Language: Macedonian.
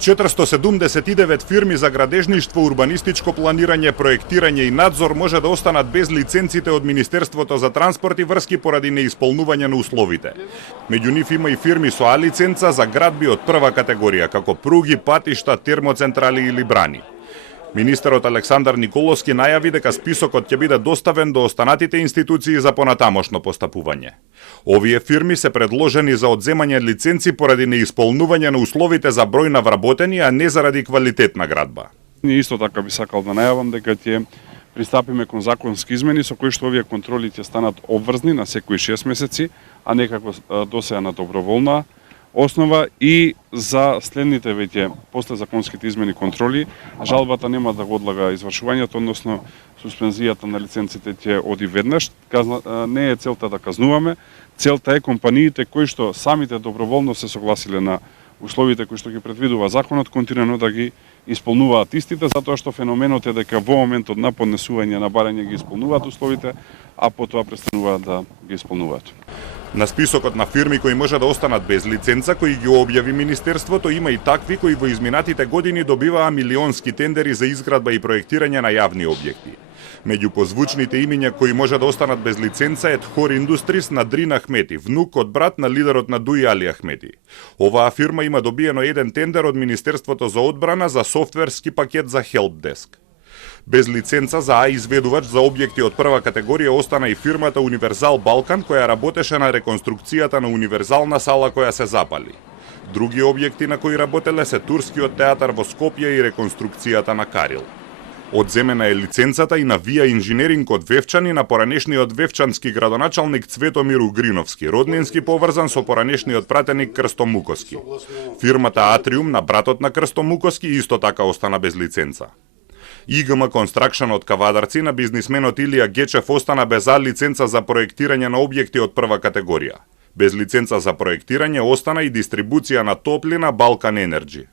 479 фирми за градежништво, урбанистичко планирање, проектирање и надзор може да останат без лиценците од Министерството за транспорт и врски поради неисполнување на условите. Меѓу нив има и фирми со А лиценца за градби од прва категорија, како пруги, патишта, термоцентрали или брани. Министерот Александар Николовски најави дека списокот ќе биде доставен до останатите институции за понатамошно постапување. Овие фирми се предложени за одземање лиценци поради неисполнување на условите за број на вработени, а не заради квалитет на градба. Ние исто така би сакал да најавам дека ќе пристапиме кон законски измени со кои што овие контроли ќе станат обврзни на секои 6 месеци, а не како досега на доброволна основа, и за следните веќе после законските измени контроли жалбата нема да го одлага извршувањето, односно суспензијата на лиценците ќе оди веднаш. Не е целта да казнуваме, целта е компаниите кои што самите доброволно се согласиле на условите кои што ги предвидува законот, континуирано да ги исполнуваат истите, затоа што феноменот е дека во моментот на поднесување на барање ги исполнуваат условите, а потоа престануваат да ги исполнуваат. На списокот на фирми кои може да останат без лиценца, кои ги објави Министерството, има и такви кои во изминатите години добиваа милионски тендери за изградба и проектирање на јавни објекти. Меѓу позвучните имиња кои може да останат без лиценца е Тхор Индустрис на Дрин Ахмети, внук од брат на лидерот на Дуи Али Ахмети. Оваа фирма има добиено еден тендер од Министерството за одбрана за софтверски пакет за Helpdesk. Без лиценца за А изведувач за објекти од прва категорија остана и фирмата Универзал Балкан, која работеше на реконструкцијата на универзална сала која се запали. Други објекти на кои работеле се Турскиот театар во Скопје и реконструкцијата на Карил. Одземена е лиценцата и на Вија инженеринг од Вевчан и на поранешниот вевчански градоначалник Цветомир Угриновски, роднински поврзан со поранешниот пратеник Крсто Мукоски. Фирмата Атриум на братот на Крсто Мукоски исто така остана без лиценца. ИГМ Construction од Кавадарци на бизнисменот Илија Гечев остана без А лиценца за проектирање на објекти од прва категорија. Без лиценца за проектирање остана и дистрибуција на топлина Балкан Енерджи.